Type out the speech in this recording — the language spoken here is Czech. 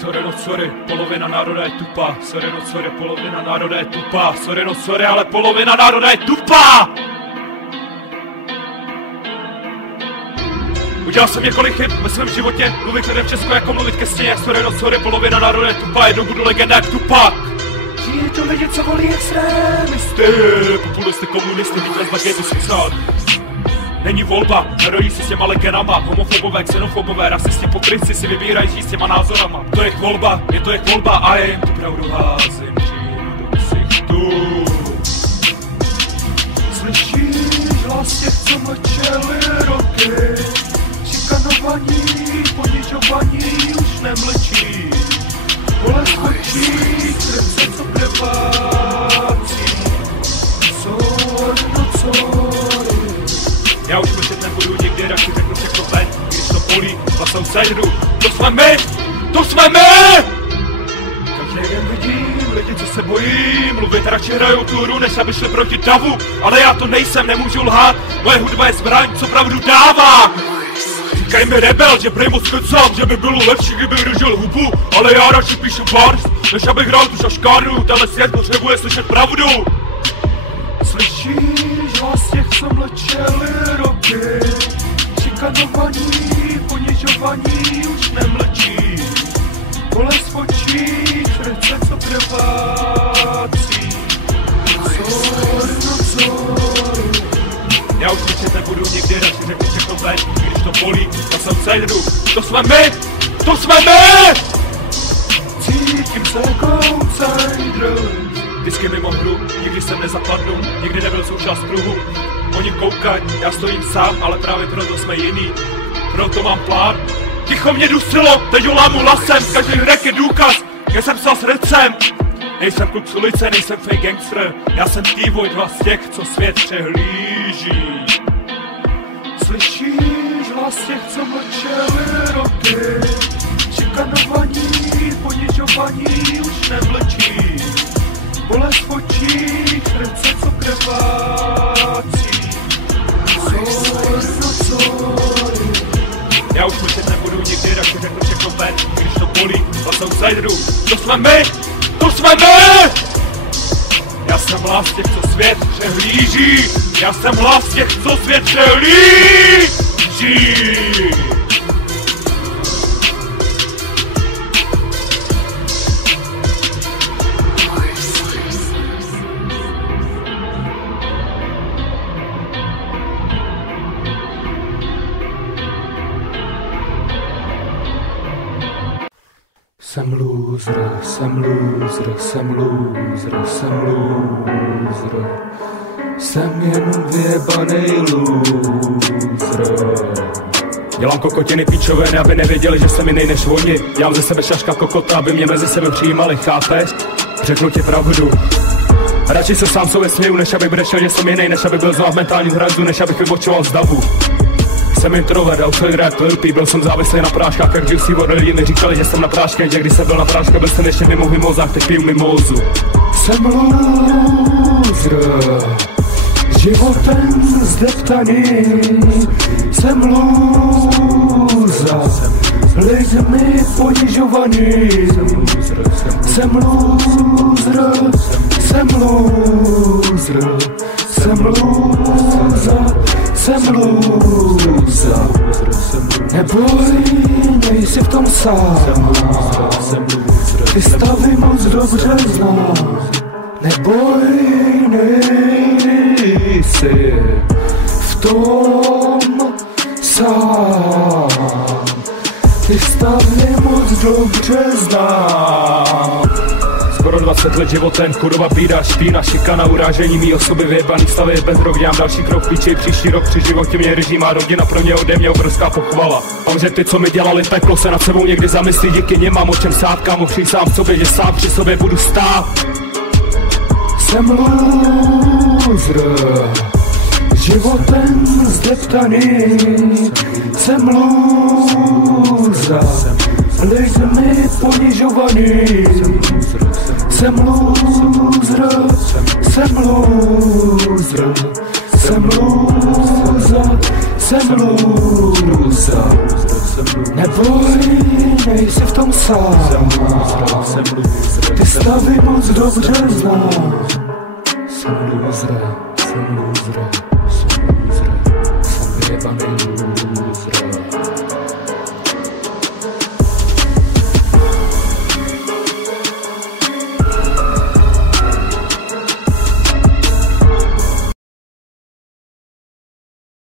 Sorry, no sorry, polovina národa je tupá. Sorry, no sorry, polovina národa je tupá. Sorry, no sorry, ale polovina národa je tupá! Udělal jsem několik chyb ve svém životě, mluvit lidem v Česku jako mluvit ke stěně. Sorry, no sorry, polovina národa je tupá, jednou budu legenda jak Tupac. Žijí to lidi, co volí extrémisty, populisty, komunisty, víte, zbatěj to sexuál. Není volba, nerojí si s těma legendama. Homofobové, xenofobové, rasisti, pokrytci si vybírají s těma názorama. To je volba, je to jejich volba a já jim tu pravdu házím přímo do ksichtu. Slyšíš hlas těch, co mlčeli roky, šikanovaní, ponižovaní už nemlčí. Bolest v očích, srdce, co krvácí. Sorry, no sorry. Já už mlčet nebudu, nikdy radši řeknu všechno ven, když to bolí, a jsem seždu. To jsme my! To jsme my! Každý den vidím lidi, co se bojí, mluvit radši hrajou tu hru, než aby šli proti davu. Ale já to nejsem, nemůžu lhát, moje hudba je zbraň, co pravdu dává. Říkají mi rebel, že prej moc kecám, že by bylo lepší, kdyby držel hubu. Ale já radši píšu bars, než abych hrál tu šaškárnu, tenhle svět potřebuje slyšet pravdu. Slyšíš hlas těch, co mlčeli roky, šikanovaní, ponižovaní už nemlčí. Bolest v očích, srdce, co krvácí. Sorry, no sorry. Já už mlčet nebudu, nikdy radši řeknu všechno ven, když to bolí, tak jsem sejdu. To jsme my! To jsme my! Cítím se jako outsider. Vždycky mimo hru, nikdy jsem nezapadnu, nikdy nebyl součást kruhu. Oni koukají, já stojím sám, ale právě proto jsme jiný. Proto mám plán. Ticho mě dusilo, teď olámu lasem, každý hrek je důkaz, že jsem psal srdcem. Nejsem kluk z ulice, nejsem fake gangster, já jsem T-Boy, dva z těch, co svět přehlíží. Slyšíš hlas těch, co mlčeli roky, šikanovaní, ponižovaní už nemlčí. Bolest v očích, srdce, co krvácí. Sorry, no sorry. Já už mlčet nebudu, nikdy radši řeknu všechno ven, když to bolí, to jsem outsiderů. To jsme my! To jsme my! Já jsem hlas těch, co svět přehlíží. Já jsem hlas těch, co svět přehlíží. Jsem loser, jsem loser, jsem loser, jsem loser. Jsem jenom vyjebanej loser. Dělám kokotiny píčoviny, aby nevěděli, že jsem jiný než oni. Dělám ze sebe šaška kokota, aby mě mezi sebe přijímali, chápeš? Řeknu ti pravdu. Radši se sám sobě směju, než abych brečel, že jsem jiný, než aby byl znova v mentálním hrazu, než abych vybočoval z davu. Jsem introvert a učil hrát lpí, byl jsem závislý na práškách, jak Juicy WRLD lidi mi říkali, že jsem na práškách, že když jsem byl na práškách, byl jsem ještě mimo mimozách, teď piju mimózu. Jsem loser, životem zdeptaný, jsem loser, lidmi ponižovaný, jsem loser, jsem loser, jsem loser. Jsem loser, neboj, nejsi v tom sám, ty stavy moc dobře znám, neboj, nejsi v tom sám, ty stavy moc dobře znám. Skoro 20 let životem, chudoba, bída, špína, šikana, urážení mý osoby, vyjebaný stavy bez drog, dělám další krok, píčej, příští rok při životě mě drží má rodina, pro mě ode mě obrovská pochvala. A že ty, co mi dělali peklo, se nad sebou někdy zamyslí, díky nim mám o čem sát, kámo, přijď sám sobě, že sám při sobě budu stát. Jsem loser, životem zdeptaný, jsem loser, lidmi ponižovaný. Jsem loser, jsem loser, jsem loser, jsem loser. Neboj, nejsi v tom mám sám. Ty stavy moc dobře znám. Jsem loser, jsem vyjebaný.